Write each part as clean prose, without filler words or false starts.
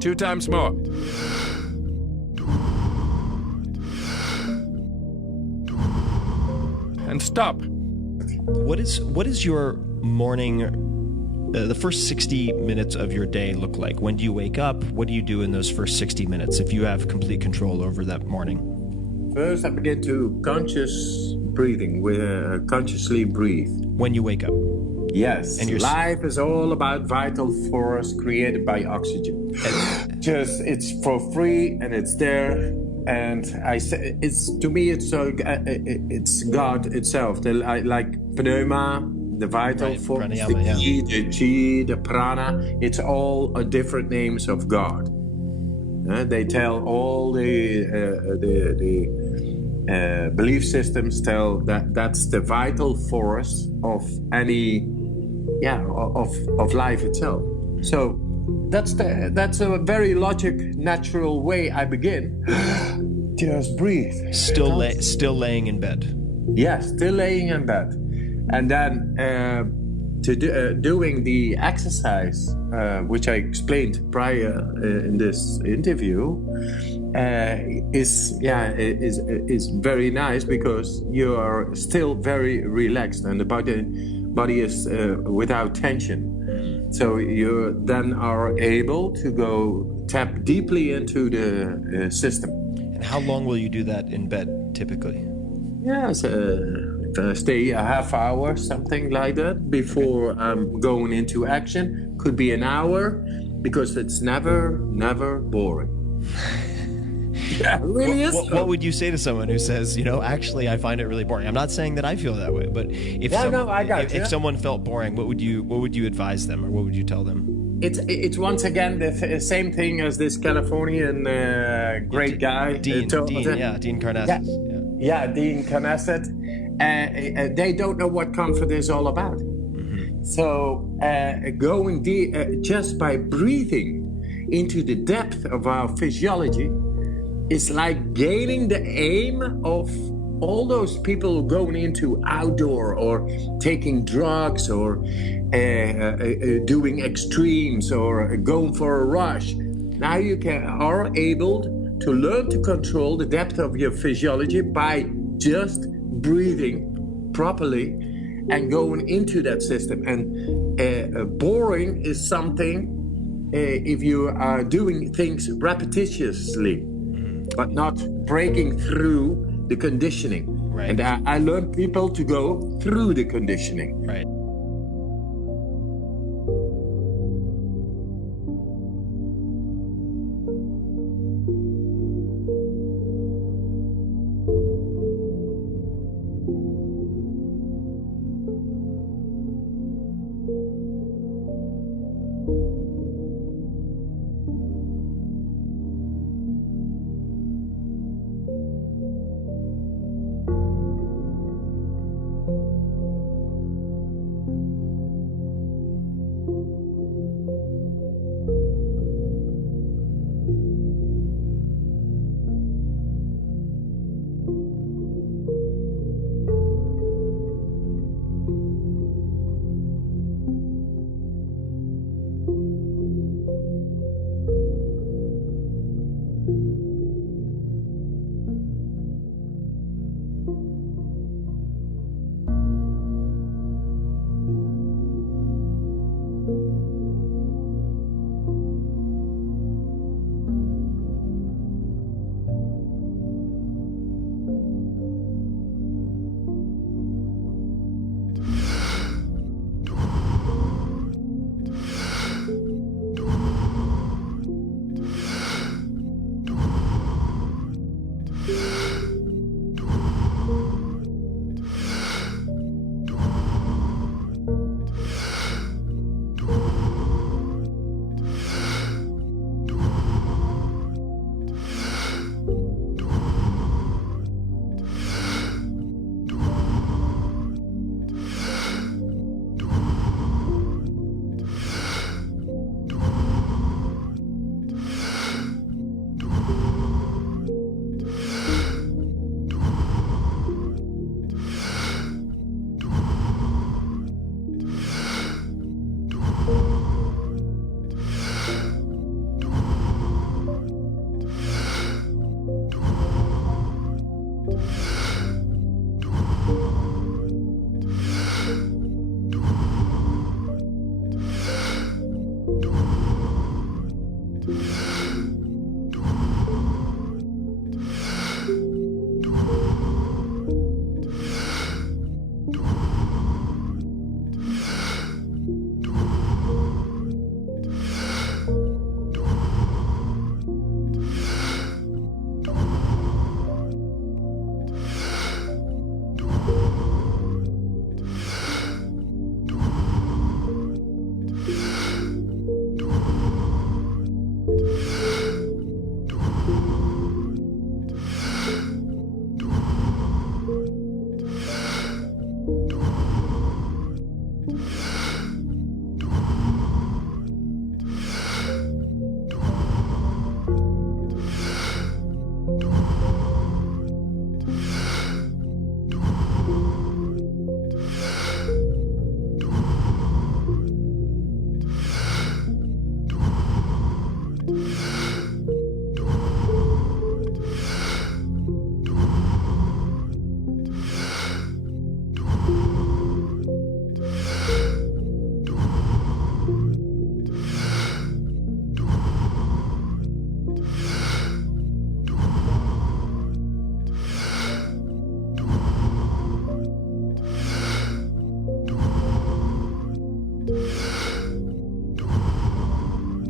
2 times more. And stop. What is your morning, the first 60 minutes of your day look like? When do you wake up? What do you do in those first 60 minutes if you have complete control over that morning? First, I begin to conscious breathing, consciously breathe. When you wake up? Yes. And life is all about vital force created by oxygen. Just, it's for free and it's there. And I say, it's to me, it's God itself. Like pneuma, the vital force, the ki, the chi, the prana. It's all different names of God. They tell all the belief systems tell that's the vital force of any, of life itself. So that's a very natural way I begin. Just breathe. Still laying in bed. Yes, still laying in bed, and then doing the exercise, which I explained prior in this interview, is very nice because you are still very relaxed and the body is without tension. So you then are able to go tap deeply into the system. And how long will you do that in bed, typically? Yes, stay a half hour, something like that, before I'm going into action. Could be an hour, because it's never boring. Yeah, it really is. What would you say to someone who says, actually, I find it really boring? I'm not saying that I feel that way, but if someone felt boring, what would you advise them, or what would you tell them? It's once again the same thing as this Californian great guy, Dean Karnazes. Yeah, Dean Karnazes. They don't know what comfort is all about. Mm-hmm. So going deep, just by breathing into the depth of our physiology, is like gaining the aim of all those people going into outdoor or taking drugs or doing extremes or going for a rush, now you are able to learn to control the depth of your physiology by just breathing properly and going into that system. And boring is something if you are doing things repetitiously, but not breaking through the conditioning. Right. And I learn people to go through the conditioning. Right.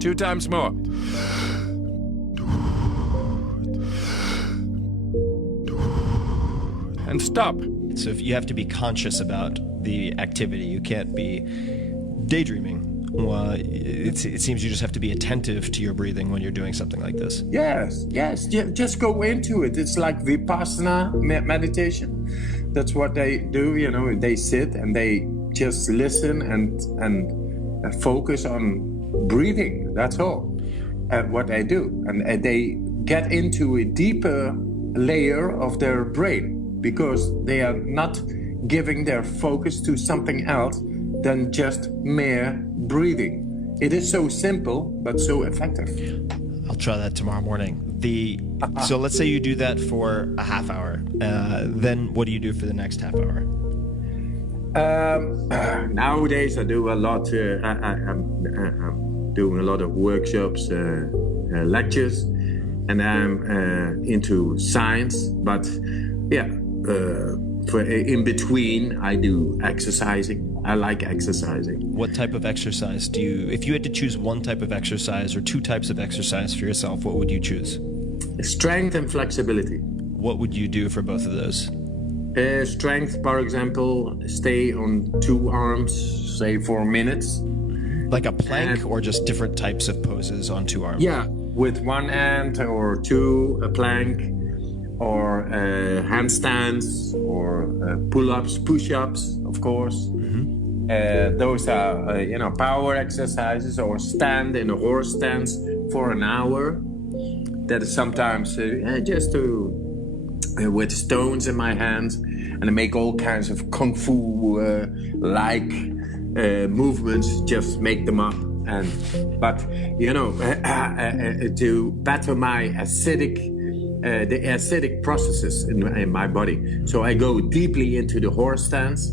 Two times more. And stop. So if you have to be conscious about the activity, you can't be daydreaming. Well, it seems you just have to be attentive to your breathing when you're doing something like this. Yes. Just go into it. It's like Vipassana meditation. That's what they do. You know, they sit and they just listen and focus on breathing. That's all. What they do, and they get into a deeper layer of their brain. because they are not giving their focus to something else than just mere breathing. It is so simple, but so effective. I'll try that tomorrow morning. So let's say you do that for a half hour. Then what do you do for the next half hour? Nowadays, I do a lot. I'm doing a lot of workshops, lectures, and I'm into science. But yeah, in between, I do exercising. I like exercising. What type of exercise do you, if you had to choose one type of exercise or two types of exercise for yourself, what would you choose? Strength and flexibility. What would you do for both of those? Strength, for example, stay on two arms, say 4 minutes. Like a plank or just different types of poses on two arms? Yeah, with one hand or two, a plank, or handstands, or pull-ups, push-ups, of course. Those are, power exercises, or stand in a horse stance for an hour. That is sometimes just to with stones in my hands, and I make all kinds of kung fu like movements. Just make them up, but to better my the acidic processes in my body. So I go deeply into the horse stance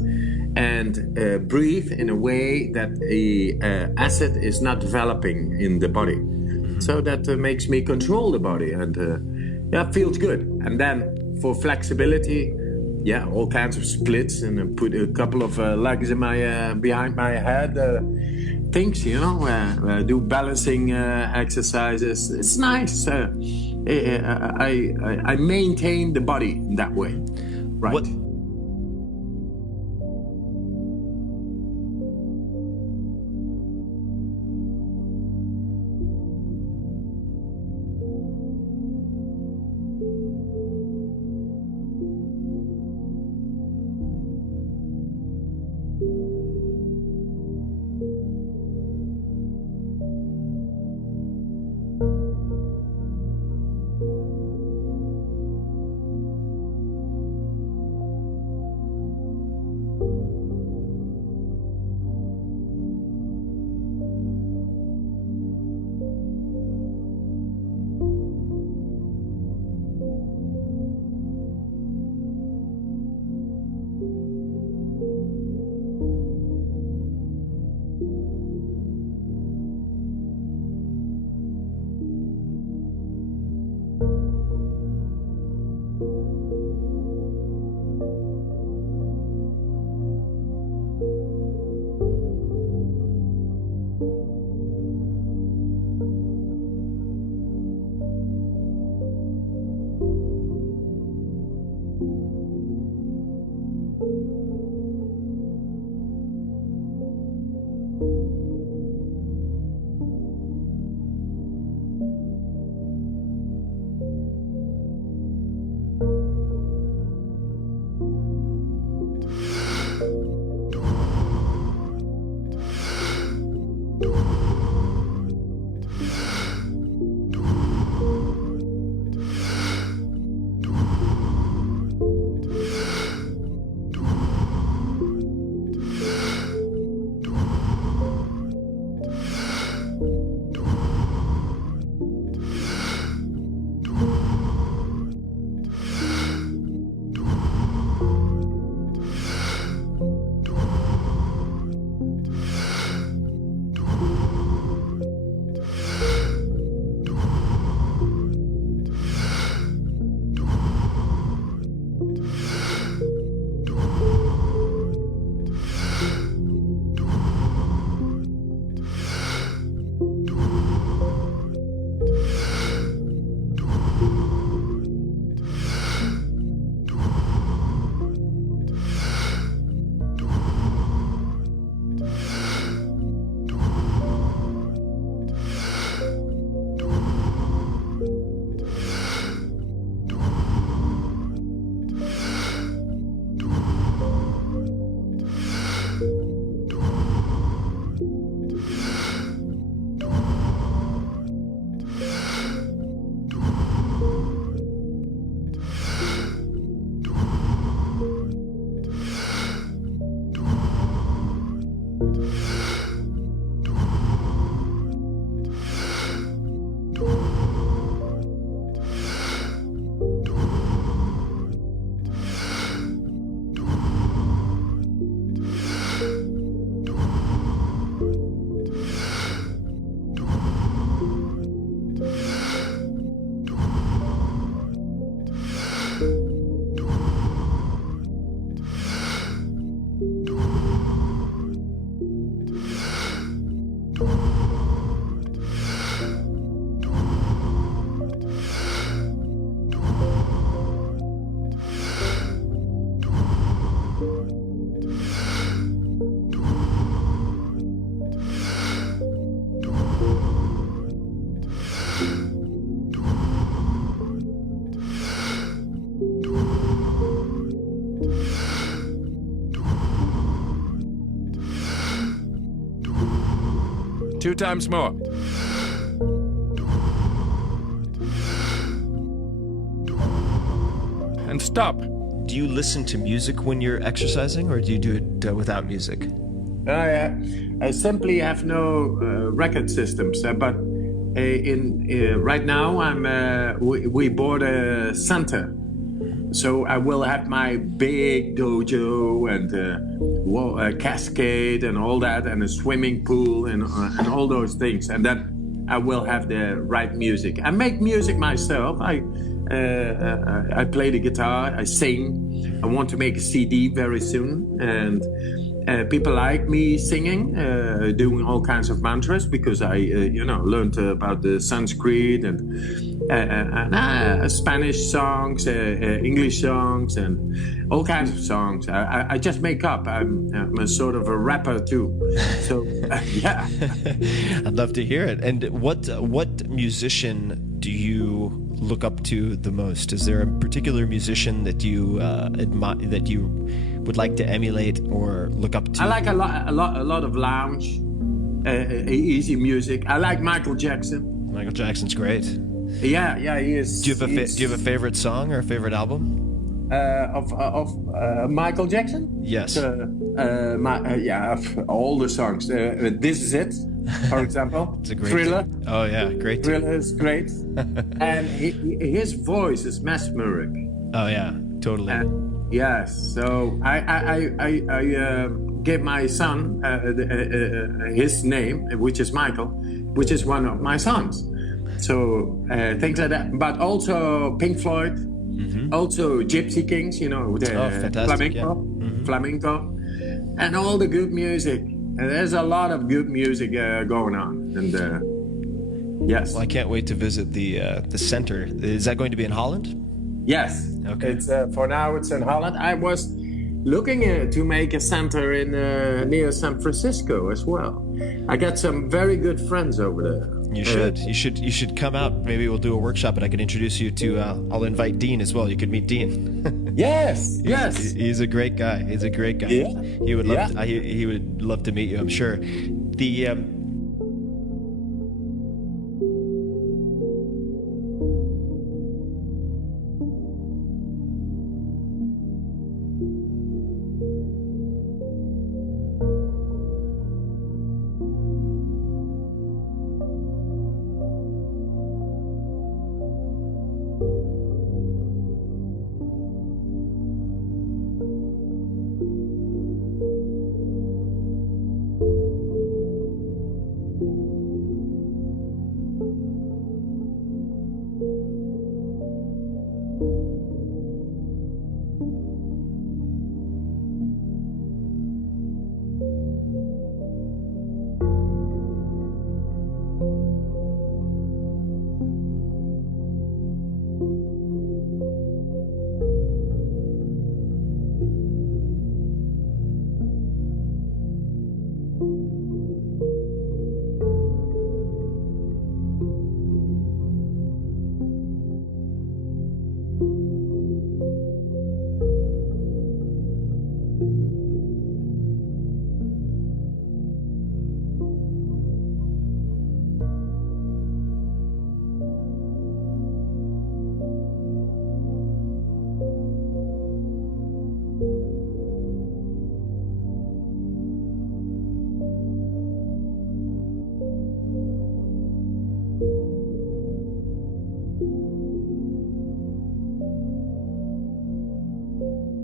and breathe in a way that the acid is not developing in the body. So that makes me control the body, and it feels good. And then for flexibility, all kinds of splits, and put a couple of legs in my behind my head. Things, do balancing exercises. It's nice. I maintain the body in that way. Right. 2 times more. And stop. Do you listen to music when you're exercising, or do you do it without music? I simply have no record systems, but right now we bought a center, so I will have my big dojo and a cascade and all that, and a swimming pool and all those things, and then I will have the right music. I make music myself. I play the guitar. I sing. I want to make a CD very soon, and people like me singing, doing all kinds of mantras, because I learned about the Sanskrit and Spanish songs, English songs, and all kinds of songs. I just make up. I'm a sort of a rapper too. So yeah. I'd love to hear it. And what musician do you look up to the most? Is there a particular musician that you admire, that you would like to emulate or look up to? I like a lot of lounge, easy music. I like Michael Jackson. Michael Jackson's great. Yeah, he is. Do you have a favorite song or a favorite album? Of Michael Jackson? Yes. All the songs. This Is It, for example. It's a great Thriller. Song. Oh yeah, great. Thriller is great. And his voice is mesmeric. Oh yeah, totally. Yes. So I gave my son his name, which is Michael, which is one of my sons. So things like that. But also Pink Floyd. Mm-hmm. Also Gypsy Kings, the fantastic, flamenco, and all the good music. And there's a lot of good music going on, and yes. Well, I can't wait to visit the center. Is that going to be in Holland? Yes. Okay. It's for now. It's in Holland. I was looking to make a center in near San Francisco as well. I got some very good friends over there. You should come out. Maybe we'll do a workshop, and I can introduce you to. I'll invite Dean as well. You could meet Dean. Yes. He's a great guy. Yeah. He would love. He would love to meet you, I'm sure. The